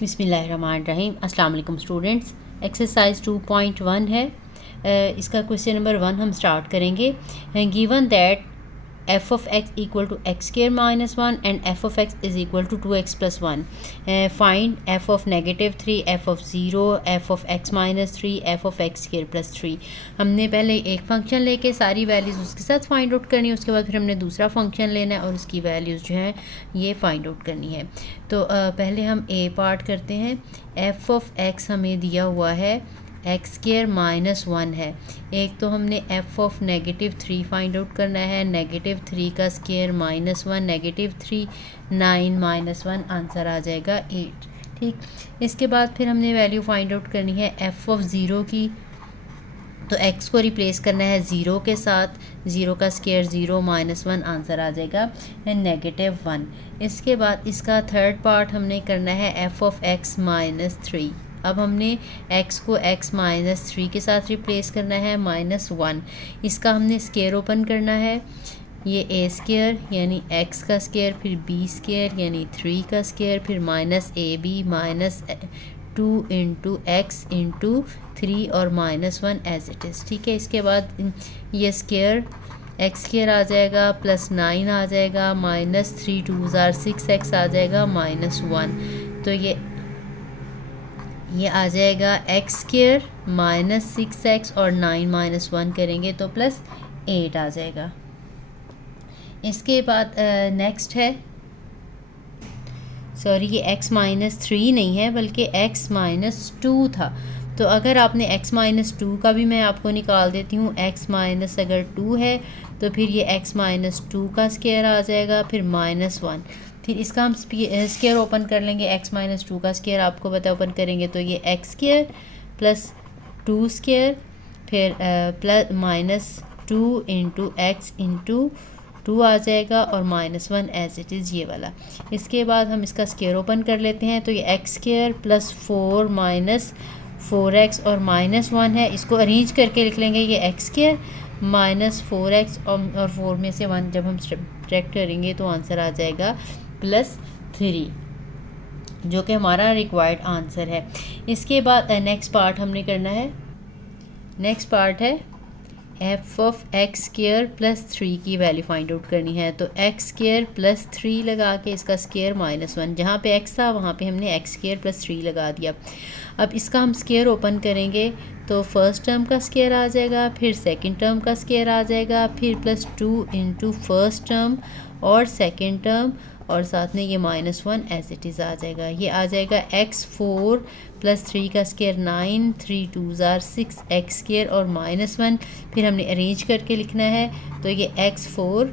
बिस्मिल्लाहिर्रहमानिर्रहीम। अस्सलाम वालेकुम स्टूडेंट्स। एक्सरसाइज 2.1 है। इसका क्वेश्चन नंबर 1 हम स्टार्ट करेंगे। Given that F of X equal to X square minus 1 and F of X is equal to 2x plus 1। Find F of -3, F of 0, F of X minus 3, F of X square plus 3। हमने पहले एक function लेके सारी values उसके साथ find out करनी है, उसके बाद फिर हमने दूसरा फंक्शन लेना है और उसकी वैल्यूज़ जो हैं ये फाइंड आउट करनी है। तो पहले हम ए पार्ट करते हैं। एफ ऑफ एक्स हमें दिया हुआ है एक्स स्क्वायर माइनस 1 है। एक तो हमने एफ ऑफ -3 फाइंड आउट करना है। -3 का स्क्वायर -1, -3 9 -1 आंसर आ जाएगा 8। ठीक, इसके बाद फिर हमने वैल्यू फाइंड आउट करनी है एफ ऑफ 0 की। तो x को रिप्लेस करना है 0 के साथ। 0 का स्क्वायर 0 -1 आंसर आ जाएगा -1। इसके बाद इसका थर्ड पार्ट हमने करना है एफ ऑफ x -3। अब हमने x को x -3 के साथ रिप्लेस करना है -1। इसका हमने स्क्वायर ओपन करना है। ये a स्क्वायर यानी x का स्क्वायर, फिर b स्क्वायर यानी 3 का स्क्वायर, फिर -ab -2 इंटू एक्स इंटू 3 और -1 एज इट इज़। ठीक है, इसके बाद ये स्क्वायर एक्स स्क्वायर आ जाएगा +9 आ जाएगा, -3 2 6x आ जाएगा -1। तो ये आ जाएगा एक्स स्क्वायर -6x और 9 -1 करेंगे तो +8 आ जाएगा। इसके बाद नेक्स्ट है, सॉरी ये x -3 नहीं है बल्कि x -2 था। तो अगर आपने x -2 का भी मैं आपको निकाल देती हूँ। x माइनस अगर 2 है तो फिर ये x -2 का स्क्वायर आ जाएगा, फिर -1। फिर इसका हम स्क्वायर ओपन कर लेंगे। x -2 का स्क्वायर आपको पता ओपन करेंगे तो ये x स्क्वायर प्लस 2 स्क्वायर, फिर -2 इंटू एक्स इंटू 2 आ जाएगा और -1 एज इट इज़ ये वाला। इसके बाद हम इसका स्क्वायर ओपन कर लेते हैं तो ये एक्स स्क्वायर प्लस 4 -4x और -1 है। इसको अरेंज करके लिख लेंगे। ये एक्स स्क्वायर -4x और 4 में से 1 जब हम सब्ट्रैक्ट करेंगे तो आंसर आ जाएगा +3, जो कि हमारा रिक्वायर्ड आंसर है। इसके बाद नेक्स्ट पार्ट हमने करना है। नेक्स्ट पार्ट है F of X square plus 3 की वैल्यू फाइंड आउट करनी है। तो एक्स स्क्वायर प्लस 3 लगा के इसका स्क्वायर -1, जहाँ पे x था वहाँ पे हमने एक्स स्क्वायर प्लस 3 लगा दिया। अब इसका हम स्क्वायर ओपन करेंगे तो फर्स्ट टर्म का स्क्वायर आ जाएगा, फिर सेकंड टर्म का स्क्वायर आ जाएगा, फिर +2 इंटू फर्स्ट टर्म और सेकंड टर्म और साथ में ये -1 एज इट इज़ आ जाएगा। ये आ जाएगा x4 प्लस 3 का स्क्वायर 9, 3 2 6x स्क्वायर और -1। फिर हमने अरेंज करके लिखना है तो ये x4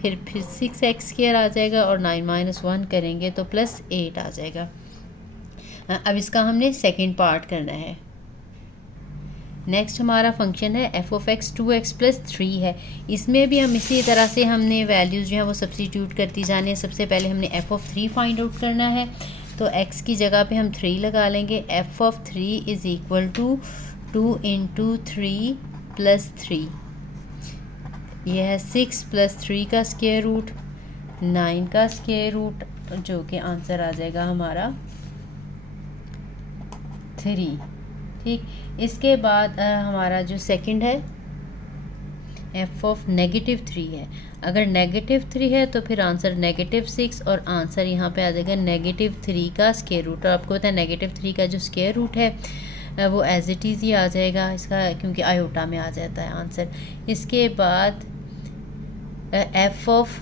फिर 6x स्क्वायर आ जाएगा और 9 -1 करेंगे तो +8 आ जाएगा। अब इसका हमने सेकंड पार्ट करना है। नेक्स्ट हमारा फंक्शन है F of x 2x plus 3 है। इसमें भी हम इसी तरह से हमने वैल्यूज़ जो है वो सब्स्टिट्यूट करती जाने। सबसे पहले हमने एफ ऑफ 3 फाइंड आउट करना है तो x की जगह पे हम 3 लगा लेंगे। F of 3 is equal to 2 into 3 plus 3। यह है 6 प्लस 3 का स्क्वायर रूट, 9 का स्क्वायर रूट, जो कि आंसर आ जाएगा हमारा 3। ठीक, इसके बाद हमारा जो सेकंड है एफ ऑफ -3 है। अगर -3 है तो फिर आंसर -6 और आंसर यहाँ पे आ जाएगा -3 का स्क्वायर रूट। और आपको पता है -3 का जो स्क्वायर रूट है वो एज इट इज़ ही आ जाएगा इसका, क्योंकि आयोटा में आ जाता है आंसर। इसके बाद एफ ऑफ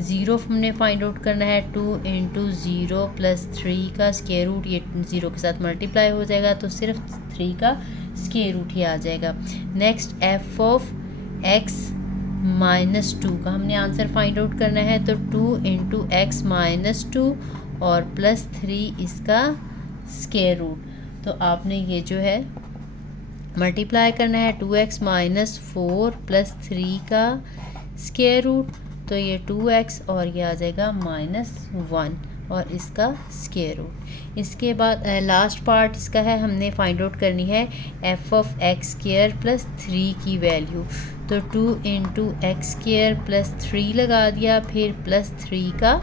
0 हमने फाइंड आउट करना है। 2 इंटू 0 प्लस 3 का स्क्वायर रूट, ये 0 के साथ मल्टीप्लाई हो जाएगा तो सिर्फ 3 का स्क्वायर रूट ही आ जाएगा। नेक्स्ट एफ ऑफ x -2 का हमने आंसर फाइंड आउट करना है तो 2 इंटू एक्स -2 और +3 इसका स्क्वायर रूट। तो आपने ये जो है मल्टीप्लाई करना है 2x -4 प्लस 3 का स्क्वायर रूट, तो ये 2x और ये आ जाएगा -1 और इसका स्क्वायर रूट। इसके बाद लास्ट पार्ट इसका है, हमने फाइंड आउट करनी है F of X square plus 3 की वैल्यू। तो 2 इंटू एक्स स्क्वायर प्लस 3 लगा दिया, फिर +3 का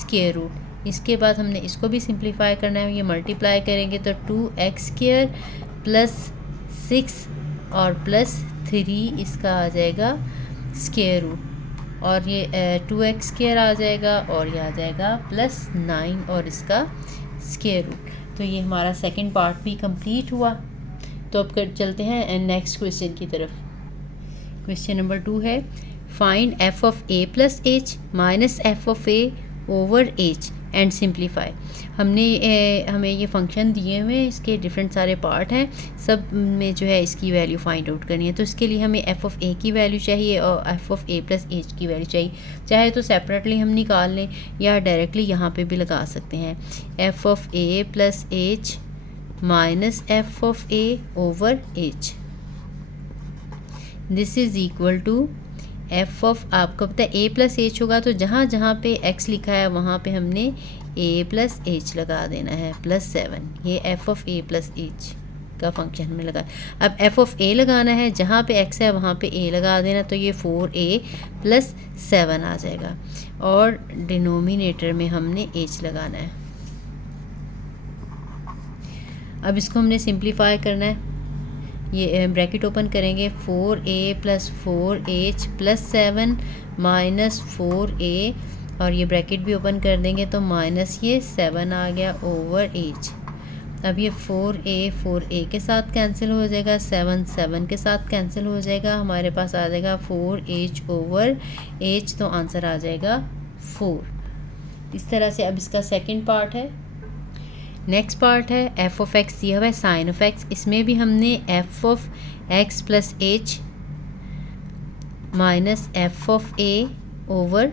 स्क्वायर रूट। इसके बाद हमने इसको भी सिंप्लीफाई करना है, ये मल्टीप्लाई करेंगे तो 2x² प्लस 6 और प्लस 3 इसका आ जाएगा स्क्वायर रूट, और ये 2x² आ जाएगा और ये आ जाएगा प्लस 9 और इसका स्क्वायर रूट। तो ये हमारा सेकंड पार्ट भी कंप्लीट हुआ। तो अब चलते हैं नेक्स्ट क्वेश्चन की तरफ। क्वेश्चन नंबर 2 है, find f of a plus h minus f of a over h and simplify. हमें ये फंक्शन दिए हुए हैं, इसके डिफरेंट सारे पार्ट हैं, सब में जो है इसकी वैल्यू फाइंड आउट करनी है। तो इसके लिए हमें f ऑफ a की वैल्यू चाहिए और f of a plus h की वैल्यू चाहिए। चाहे तो सेपरेटली हम निकाल लें या डायरेक्टली यहाँ पे भी लगा सकते हैं। f of a plus h minus f of a over h, this is equal to f of, आपको पता है a प्लस h होगा तो जहाँ जहाँ पे x लिखा है वहाँ पे हमने a प्लस h लगा देना है प्लस 7। ये f of a plus h का फंक्शन हमें लगा। अब f ऑफ a लगाना है, जहाँ पे x है वहाँ पे a लगा देना, तो ये 4a प्लस 7 आ जाएगा और डिनोमिनेटर में हमने h लगाना है। अब इसको हमने सिंप्लीफाई करना है, ये ब्रैकेट ओपन करेंगे 4a plus 4h plus 7 minus 4a और ये ब्रैकेट भी ओपन कर देंगे तो माइनस ये 7 आ गया ओवर h। अब ये 4a के साथ कैंसिल हो जाएगा, 7 के साथ कैंसिल हो जाएगा, हमारे पास आ जाएगा 4h ओवर h, तो आंसर आ जाएगा 4। इस तरह से अब इसका सेकंड पार्ट है। नेक्स्ट पार्ट है f ऑफ x दिया हुआ है साइन ऑफ x, इसमें भी हमने f of x plus h minus f of a over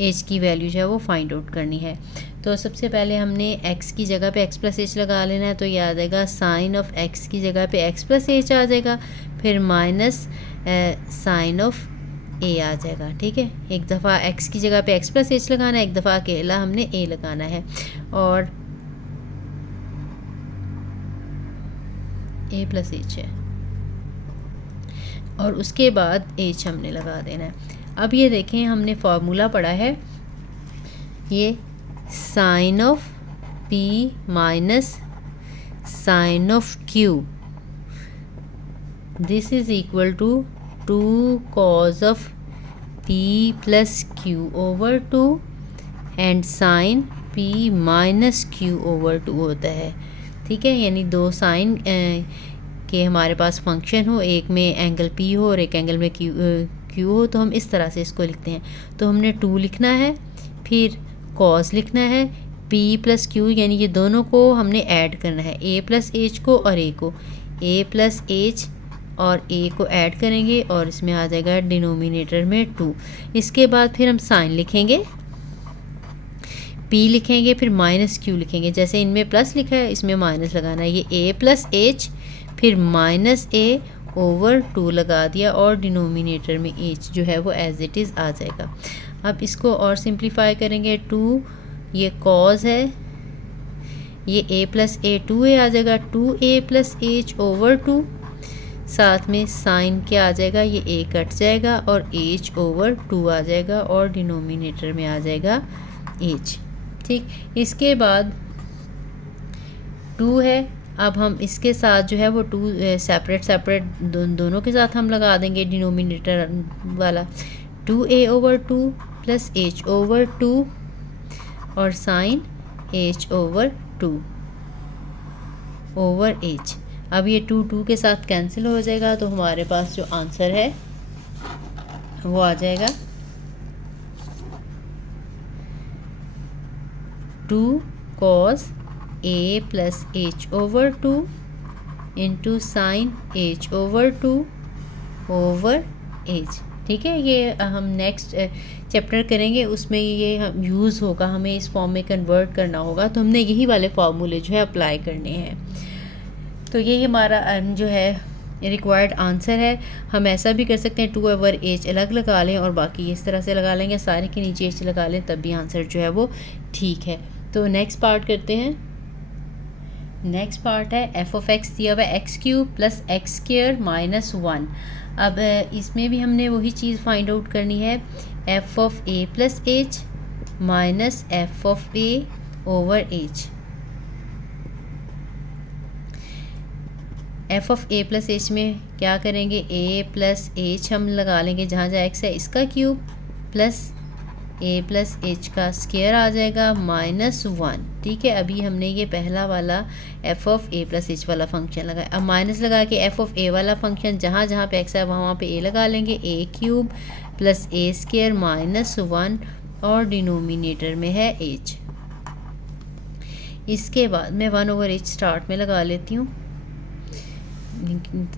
h की वैल्यू जो है वो फाइंड आउट करनी है। तो सबसे पहले हमने x की जगह पे x प्लस h लगा लेना है, तो ये आ जाएगा साइन ऑफ x की जगह पे x प्लस h आ जाएगा, फिर माइनस साइन ऑफ a आ जाएगा। ठीक है, एक दफ़ा x की जगह पे x प्लस h लगाना है, एक दफ़ा अकेला हमने a लगाना है और a प्लस h है और उसके बाद h हमने लगा देना है। अब ये देखें, हमने फार्मूला पढ़ा है, ये sine of p minus sine of q, this is equal to 2 cos of p plus q over 2 and sine p minus q over 2 होता है। ठीक है, यानी दो साइन के हमारे पास फंक्शन हो, एक में एंगल p हो और एक एंगल में q हो, तो हम इस तरह से इसको लिखते हैं। तो हमने 2 लिखना है, फिर cos लिखना है, p प्लस q, यानी ये दोनों को हमने ऐड करना है, a प्लस h को और a को, a प्लस h और a को ऐड करेंगे और इसमें आ जाएगा डिनोमिनेटर में 2। इसके बाद फिर हम साइन लिखेंगे, p लिखेंगे, फिर माइनस q लिखेंगे, जैसे इनमें प्लस लिखा है इसमें माइनस लगाना है, ये a प्लस h फिर माइनस a ओवर 2 लगा दिया और डिनोमिनेटर में h जो है वो एज इट इज़ आ जाएगा। अब इसको और सिंप्लीफाई करेंगे, 2 ये cos है, ये a प्लस a 2a आ जाएगा, 2a प्लस h ओवर 2, साथ में साइन क्या आ जाएगा, ये a कट जाएगा और h ओवर 2 आ जाएगा और डिनोमिनेटर में आ जाएगा h। ठीक, इसके बाद 2 है, अब हम इसके साथ जो है वो 2 सेपरेट दोनों के साथ हम लगा देंगे डिनोमिनेटर वाला, 2a over 2 plus h over 2 और sine h over 2 over h। अब ये 2 के साथ कैंसिल हो जाएगा, तो हमारे पास जो आंसर है वो आ जाएगा 2 cos a plus h over 2 into sine h over 2 over h। ठीक है, ये हम नेक्स्ट चैप्टर करेंगे, उसमें ये हम यूज़ होगा, हमें इस फॉर्म में कन्वर्ट करना होगा, तो हमने यही वाले फार्मूले जो है अप्लाई करने हैं। तो ये हमारा जो है रिक्वायर्ड आंसर है। हम ऐसा भी कर सकते हैं 2 ओवर h अलग लगा लें और बाकी इस तरह से लगा लेंगे, सारे के नीचे h लगा लें, तब भी आंसर जो है वो ठीक है। तो नेक्स्ट पार्ट करते हैं। नेक्स्ट पार्ट है f ऑफ x दिया हुआ है x³ प्लस x² माइनस 1। अब इसमें भी हमने वही चीज़ फाइंड आउट करनी है, f of a plus h minus F of A over H. F of a plus H में क्या करेंगे, ए प्लस एच हम लगा लेंगे, जहाँ जहाँ एक्स है इसका क्यूब प्लस ए प्लस एच का स्क्वायर आ जाएगा -1। ठीक है, अभी हमने ये पहला वाला F of a plus H वाला फंक्शन लगाया। अब माइनस लगा के एफ ऑफ ए वाला फंक्शन जहाँ जहाँ पे एक्स है वहाँ पे ए लगा लेंगे, ए क्यूब प्लस ए स्क्वायर -1 और डिनोमिनेटर में है एच। इसके बाद मैं 1/h स्टार्ट में लगा लेती हूँ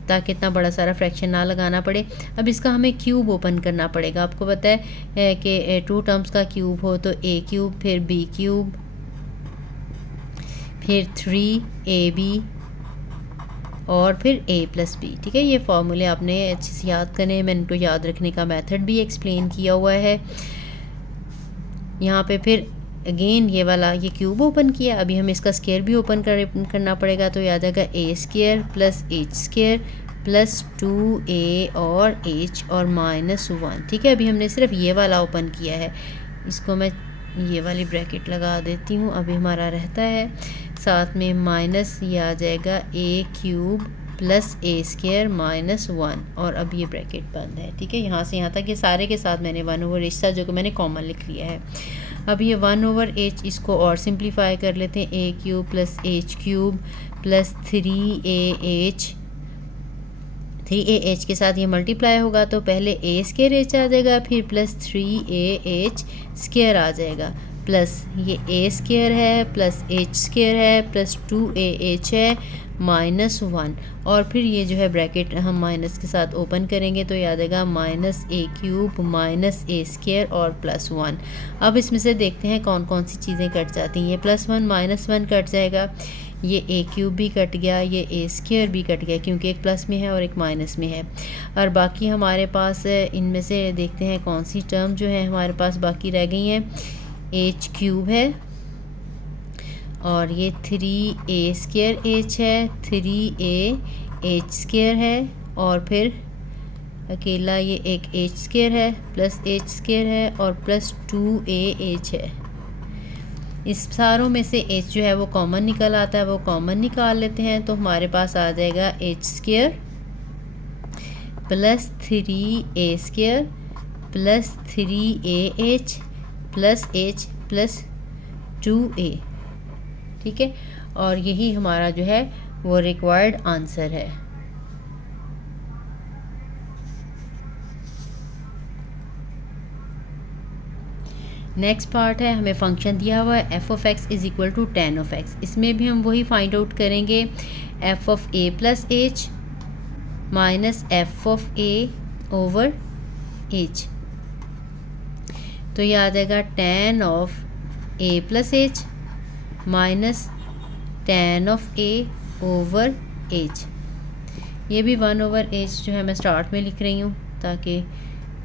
ताकि इतना बड़ा सारा फ्रैक्शन ना लगाना पड़े। अब इसका हमें क्यूब ओपन करना पड़ेगा। आपको पता है कि 2 टर्म्स का क्यूब हो तो ए क्यूब फिर बी क्यूब फिर 3ab और फिर a प्लस बी। ठीक है, ये फॉर्मूले आपने अच्छे से याद करने हैं, मैंने इनको याद रखने का मेथड भी एक्सप्लेन किया हुआ है यहाँ पे। फिर अगेन ये वाला ये क्यूब ओपन किया, अभी हमें इसका स्क्वायर भी ओपन करना पड़ेगा, तो याद आएगा a square plus h square plus 2a और h और -1। ठीक है, अभी हमने सिर्फ ये वाला ओपन किया है, इसको मैं ये वाली ब्रैकेट लगा देती हूँ। अभी हमारा रहता है साथ में माइनस ये आ जाएगा a cube plus A square -1 और अब ये ब्रैकेट बंद है। ठीक है, यहाँ से यहाँ तक ये सारे के साथ मैंने 1/h था जो कि मैंने कॉमन लिख लिया है। अब ये 1/h इसको और सिंप्लीफाई कर लेते हैं, a cube plus h cube plus 3ah के साथ ये मल्टीप्लाई होगा तो पहले ए स्क्वायर एच आ जाएगा, फिर प्लस 3ah स्क्वायर आ जाएगा, प्लस ये ए स्क्वायर है प्लस एच स्क्वायर है प्लस 2ah है -1 और फिर ये जो है ब्रैकेट हम माइनस के साथ ओपन करेंगे तो याद आएगा -a क्यूब -a स्क्वायर और +1। अब इसमें से देखते हैं कौन कौन सी चीज़ें कट जाती हैं। ये +1 -1 कट जाएगा, ये a क्यूब भी कट गया, ये a स्क्वायर भी कट गया क्योंकि एक प्लस में है और एक माइनस में है। और बाकी हमारे पास इनमें से देखते हैं कौन सी टर्म जो है हमारे पास बाकी रह गई हैं। h क्यूब है और ये 3a स्क्वायर h है, 3a स्क्वायर है और फिर अकेला ये एक h स्क्वायर है प्लस h स्क्वायर है और प्लस 2ah है। इस सारों में से h जो है वो कॉमन निकल आता है, वो कॉमन निकाल लेते हैं तो हमारे पास आ जाएगा h square plus 3a square plus 3ah plus h plus 2a। ठीक है, और यही हमारा जो है वो रिक्वायर्ड आंसर है। नेक्स्ट पार्ट है, हमें फंक्शन दिया हुआ है f of x is equal to tan of x। इसमें भी हम वही फाइंड आउट करेंगे, f of a plus h minus f of a over h। तो ये आ जाएगा tan of a plus h minus tan of a over h। ये भी 1/h जो है मैं स्टार्ट में लिख रही हूँ ताकि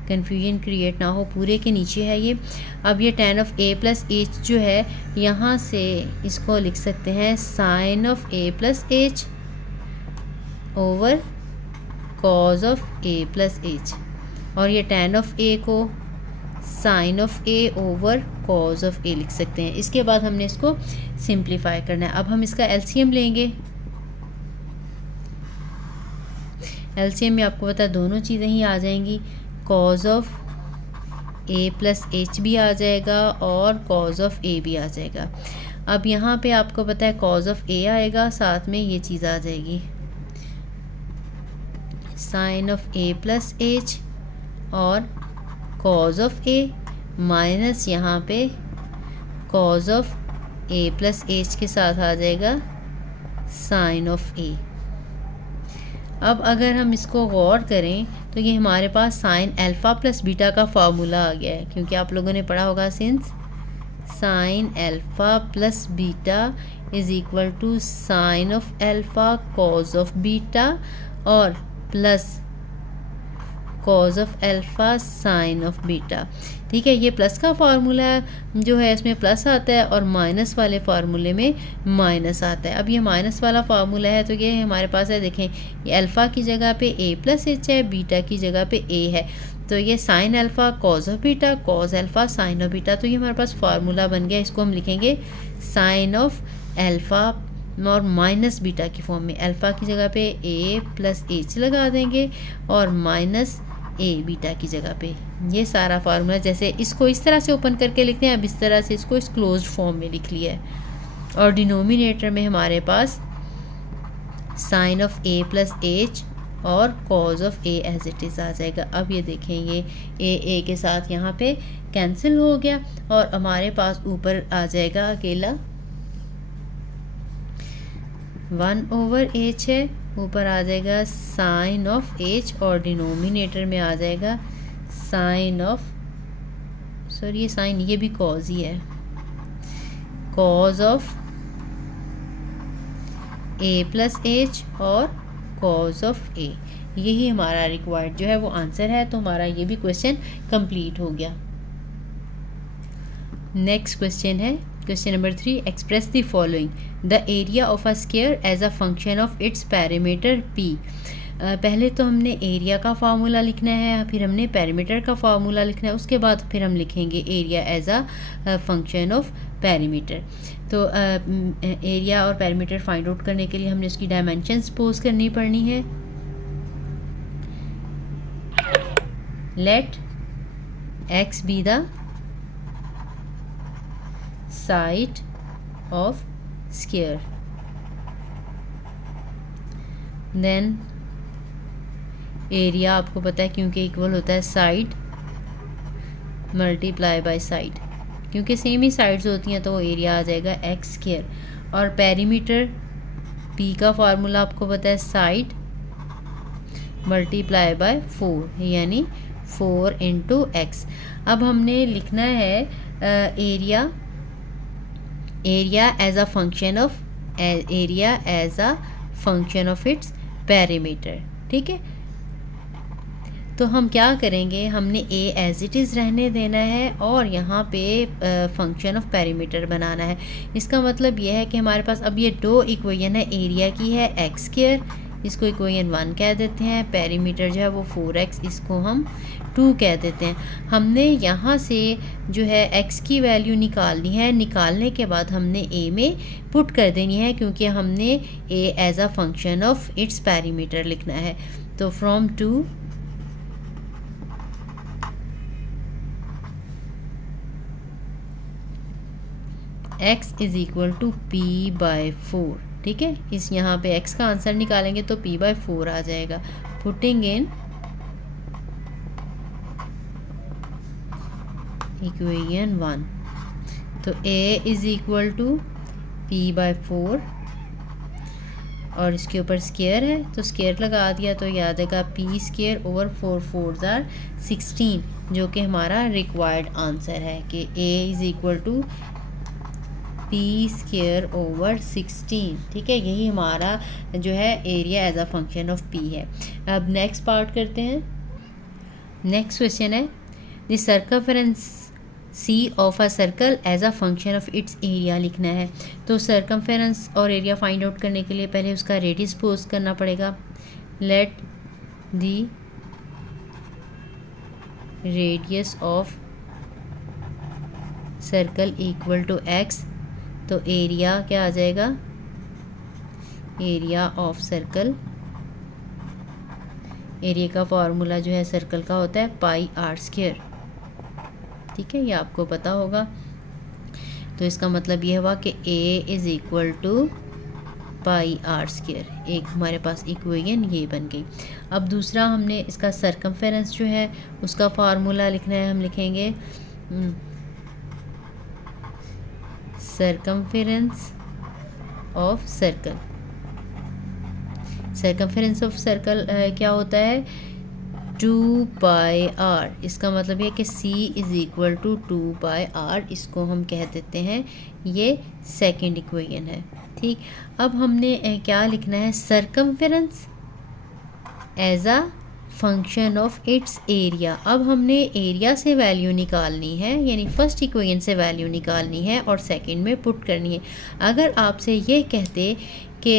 कन्फ्यूजन क्रिएट ना हो, पूरे के नीचे है ये। अब ये tan of a plus h जो है यहाँ से इसको लिख सकते हैं sin of a plus h over cos of a plus h और ये tan ऑफ a को sin of a over cos of a लिख सकते हैं। इसके बाद हमने इसको सिंप्लीफाई करना है। अब हम इसका एलसीएम लेंगे। एलसीएम में आपको पता है दोनों चीज़ें ही आ जाएंगी, cos of a plus h भी आ जाएगा और cos ऑफ a भी आ जाएगा। अब यहाँ पे आपको पता है cos ऑफ a आएगा, साथ में ये चीज़ आ जाएगी sin of a plus h और cos ऑफ a माइनस यहाँ पे cos of a plus h के साथ आ जाएगा sin ऑफ a। अब अगर हम इसको गौर करें तो ये हमारे पास साइन अल्फ़ा प्लस बीटा का फार्मूला आ गया है, क्योंकि आप लोगों ने पढ़ा होगा since sine alpha plus beta is equal to sine of alpha cos of beta और plus cos of alpha sine of beta. ठीक है, ये प्लस का फार्मूला जो है इसमें प्लस आता है और माइनस वाले फार्मूले में माइनस आता है। अब ये माइनस वाला फार्मूला है तो ये हमारे पास है, देखें ये अल्फ़ा की जगह पे a प्लस h है, बीटा की जगह पे a है, तो ये sine alpha cos of beta, cos alpha sine of beta, तो ये हमारे पास फार्मूला बन गया। इसको हम लिखेंगे साइन ऑफ अल्फ़ा और माइनस बीटा की फॉर्म में। अल्फ़ा की जगह पे ए प्लस एच लगा देंगे और माइनस ए बीटा की जगह पे। ये सारा फार्मूला, जैसे इसको इस तरह से ओपन करके लिखते हैं, अब इस तरह से इसको इस क्लोज्ड फॉर्म में लिख लिया है। और डिनोमिनेटर में हमारे पास sine of a plus h और cos of a as it is आ जाएगा। अब ये देखें, ये ए के साथ यहाँ पे कैंसिल हो गया और हमारे पास ऊपर आ जाएगा अकेला 1/h है, ऊपर आ जाएगा साइन ऑफ एच और डिनोमिनेटर में आ जाएगा साइन ऑफ, सॉरी ये साइन, ये भी कॉज ही है, cause of a plus h और कॉज ऑफ ए। यही हमारा रिक्वायर्ड जो है वो आंसर है। तो हमारा ये भी क्वेश्चन कंप्लीट हो गया। नेक्स्ट क्वेश्चन है question number 3, express the following, the area of a square as a function of its parameter P. पहले तो हमने एरिया का फार्मूला लिखना है, फिर हमने पैरामीटर का फार्मूला लिखना है, उसके बाद फिर हम लिखेंगे area as a function of parameter. तो एरिया और पैरामीटर फाइंड आउट करने के लिए हमने उसकी डायमेंशंस पोज करनी पड़नी है। Let X be the side of square, then area आपको पता है क्योंकि इक्वल होता है साइड मल्टीप्लाई बाय साइड, क्योंकि सेम ही साइड्स होती हैं तो वो एरिया आ जाएगा एक्स स्क्वायर। और पेरीमीटर पी का फार्मूला आपको पता है साइड मल्टीप्लाई बाय 4, यानी 4 × x। अब हमने लिखना है area as a function of its parameter. ठीक है, तो हम क्या करेंगे, हमने ए एज इट इज़ रहने देना है और यहाँ पे फंक्शन ऑफ पैरामीटर बनाना है। इसका मतलब ये है कि हमारे पास अब ये दो इक्वेशन है, एरिया की है एक्स स्क्वायर, इसको इक्वेशन 1 कह देते हैं, पैरामीटर जो है वो 4x, इसको हम 2 कह देते हैं। हमने यहाँ से जो है x की वैल्यू निकालनी है, निकालने के बाद हमने a में पुट कर देनी है, क्योंकि हमने a as a function of its parameter लिखना है। तो from 2 x is equal to p/4। ठीक है, इस यहाँ पे x का आंसर निकालेंगे तो p/4 आ जाएगा। पुटिंग इन इक्वेशन 1, तो a is equal to p/4 और इसके ऊपर स्क्वायर है तो स्क्वायर लगा दिया, तो ये आ जाएगा p²/4 जो कि हमारा रिक्वायर्ड आंसर है कि a is equal to p²/16। ठीक है, यही हमारा जो है area as a function of p है। अब नेक्स्ट पार्ट करते हैं। नेक्स्ट क्वेश्चन है, the circumference C of a circle as a function of its area लिखना है। तो सर्कमफेरेंस और एरिया फाइंड आउट करने के लिए पहले उसका रेडियस पोज करना पड़ेगा। Let the radius of circle equal to x, तो एरिया क्या आ जाएगा, एरिया ऑफ सर्कल, एरिया का फॉर्मूला जो है सर्कल का होता है πr²। ठीक है, ये आपको पता होगा। तो इसका मतलब ये हुआ कि a is equal to πr²। एक हमारे पास इक्वेशन ये बन गई। अब दूसरा हमने इसका सर्कमफेरेंस जो है उसका फार्मूला लिखना है। हम लिखेंगे circumference of circle. Circumference of circle क्या होता है, 2πr। इसका मतलब ये कि c is equal to 2πr, इसको हम कह देते हैं, ये सेकंड इक्वेशन है। ठीक, अब हमने क्या लिखना है, circumference as a function of its area. अब हमने एरिया से वैल्यू निकालनी है, यानी फर्स्ट इक्वेशन से वैल्यू निकालनी है और सेकंड में पुट करनी है। अगर आपसे ये कहते कि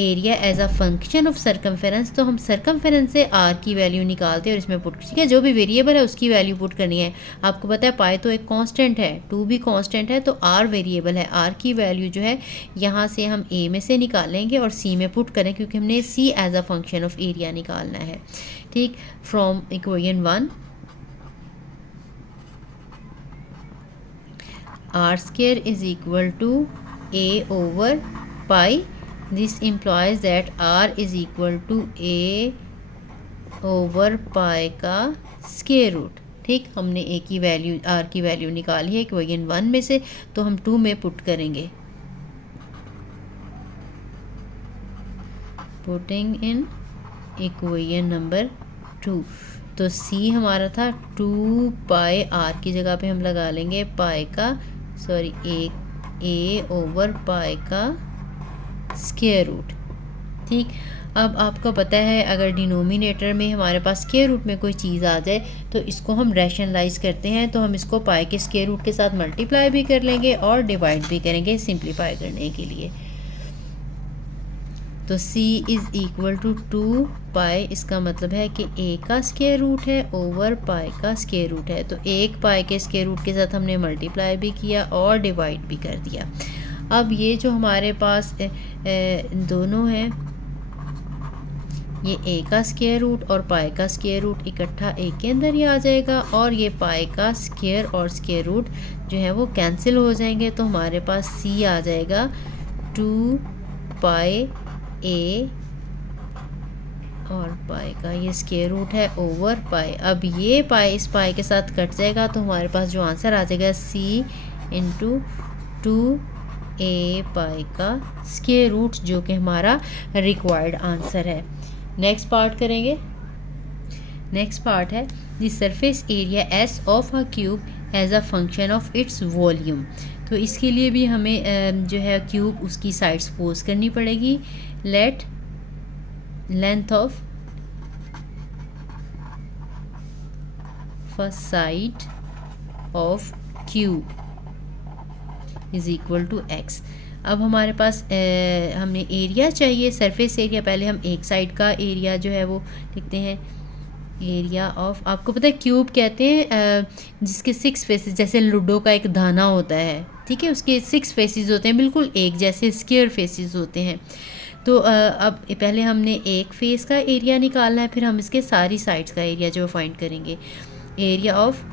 area as a function of circumference, तो हम सरकमफेरेंस से आर की वैल्यू निकालते हैं और इसमें पुट, ठीक है, जो भी वेरिएबल है उसकी वैल्यू पुट करनी है। आपको पता है पाई तो एक कांस्टेंट है, 2 भी कांस्टेंट है, तो आर वेरिएबल है, आर की वैल्यू जो है यहाँ से हम ए में से निकालेंगे और सी में पुट करें, क्योंकि हमने c as a function of area निकालना है। ठीक, from equation 1 r square is equal to a over pi, this implies that r is equal to a over pi का स्क्वायर रूट। ठीक, हमने ए की वैल्यू, आर की वैल्यू निकाली है इक्वेशन 1 में से, तो हम 2 में पुट करेंगे। पुटिंग इन इक्वेशन नंबर 2, तो सी हमारा था 2 पाई, आर की जगह पे हम लगा लेंगे पाई का, सॉरी ए ओवर पाई का स्क्वायर रूट। ठीक, अब आपको पता है अगर डिनोमिनेटर में हमारे पास स्क्वायर रूट में कोई चीज़ आ जाए तो इसको हम रैशनलाइज करते हैं, तो हम इसको पाई के स्क्वायर रूट के साथ मल्टीप्लाई भी कर लेंगे और डिवाइड भी करेंगे सिंप्लीफाई करने के लिए। तो c इज़ इक्वल टू 2 पाई, इसका मतलब है कि a का स्क्वायर रूट है ओवर पाई का स्क्वायर रूट है, तो 1 पाई के स्क्वायर रूट के साथ हमने मल्टीप्लाई भी किया और डिवाइड भी कर दिया। अब ये जो हमारे पास दोनों हैं, ये a का स्क्वायर रूट और पाई का स्क्वायर रूट इकट्ठा a के अंदर ही आ जाएगा, और ये पाई का स्क्वायर और स्क्वायर रूट जो है वो कैंसिल हो जाएंगे, तो हमारे पास c आ जाएगा 2 पाई a और पाई का ये स्क्वायर रूट है ओवर पाई। अब ये पाई इस पाई के साथ कट जाएगा, तो हमारे पास जो आंसर आ जाएगा c इंटू 2a पाई का स्क्वायर रूट, जो कि हमारा रिक्वायर्ड आंसर है। नेक्स्ट पार्ट करेंगे। नेक्स्ट पार्ट है the surface area s of a cube as a function of its volume. तो इसके लिए भी हमें जो है क्यूब उसकी साइड सपोज करनी पड़ेगी। Let length of first side of cube is equal to x। अब हमारे पास हमने एरिया चाहिए, सरफेस एरिया। पहले हम एक साइड का एरिया जो है वो लिखते हैं, एरिया ऑफ, आपको पता है क्यूब कहते हैं जिसके 6 फेसेस, जैसे लूडो का एक दाना होता है, ठीक है, उसके 6 फेसेस होते हैं, बिल्कुल एक जैसे स्क्वायर फेसेस होते हैं। तो अब पहले हमने एक फेस का एरिया निकालना है, फिर हम इसके सारी साइड्स का एरिया जो फाइंड करेंगे। एरिया ऑफ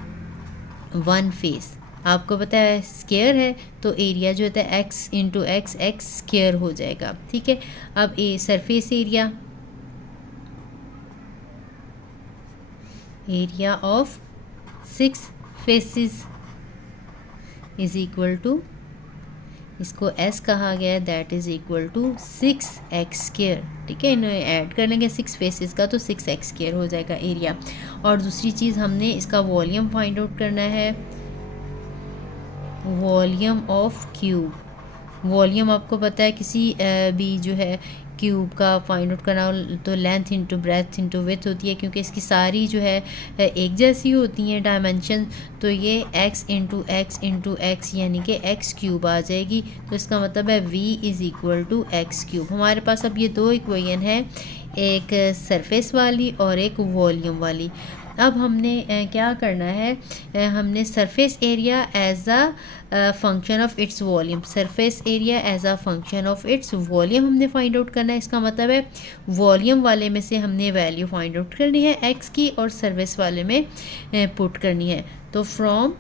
वन फेस, आपको पता है स्क्वायर है, तो एरिया जो होता है x इंटू एक्स स्क्वायर हो जाएगा। ठीक है, अब surface area of 6 faces is equal to, इसको s कहा गया है, that is equal to 6x square. ठीक है, इन्हें ऐड कर लेंगे 6 फेसेस का, तो 6x स्क्वायर हो जाएगा एरिया। और दूसरी चीज़ हमने इसका वॉल्यूम फाइंड आउट करना है, वॉल्यूम ऑफ क्यूब। वॉल्यूम आपको पता है किसी भी जो है क्यूब का फाइंड आउट करना, तो length into breadth into width होती है, क्योंकि इसकी सारी जो है एक जैसी होती हैं डायमेंशन, तो ये x इंटू एक्स यानी कि x क्यूब आ जाएगी। तो इसका मतलब है v is equal to x cube. हमारे पास अब ये दो इक्वेशन है, एक सरफेस वाली और एक वॉल्यूम वाली। अब हमने क्या करना है, हमने surface area as a function of its volume, surface area as a function of its volume हमने फाइंड आउट करना है। इसका मतलब है वॉल्यूम वाले में से हमने वैल्यू फाइंड आउट करनी है एक्स की, और सरफेस वाले में पुट करनी है। तो फ्रॉम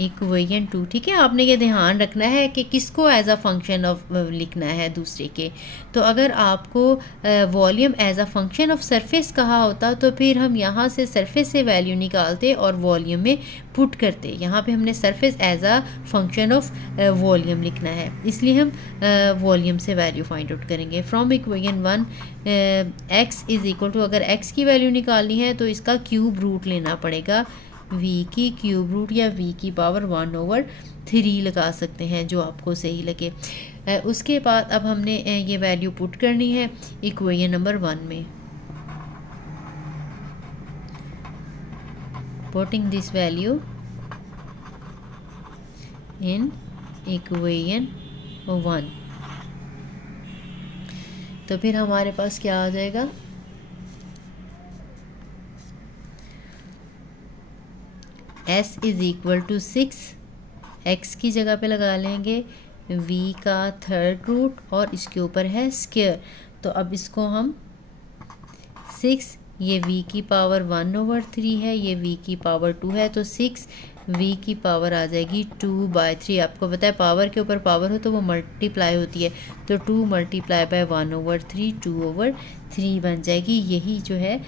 इक्वेशन 2, ठीक है, आपने ये ध्यान रखना है कि किसको एज अ फंक्शन ऑफ लिखना है दूसरे के। तो अगर आपको volume as a function of surface कहा होता, तो फिर हम यहाँ से सरफेस से वैल्यू निकालते और वॉल्यूम में पुट करते। यहाँ पे हमने surface as a function of volume लिखना है, इसलिए हम वॉल्यूम से वैल्यू फाइंड आउट करेंगे। From equation 1 x is equal to, अगर x की वैल्यू निकालनी है तो इसका क्यूब रूट लेना पड़ेगा, v की क्यूब रूट या v की पावर 1/3 लगा सकते हैं, जो आपको सही लगे। उसके बाद अब हमने ये वैल्यू पुट करनी है इक्वेशन नंबर 1 में। Putting this value in equation 1, तो फिर हमारे पास क्या आ जाएगा, s is equal to 6, x की जगह पे लगा लेंगे v का थर्ड रूट और इसके ऊपर है स्क्वायर। तो अब इसको हम 6, ये v की पावर 1/3 है, ये v की पावर 2 है, तो 6 v की पावर आ जाएगी 2/3। आपको पता है पावर के ऊपर पावर हो तो वो मल्टीप्लाई होती है, तो 2 × 1/3 2/3 बन जाएगी। यही जो है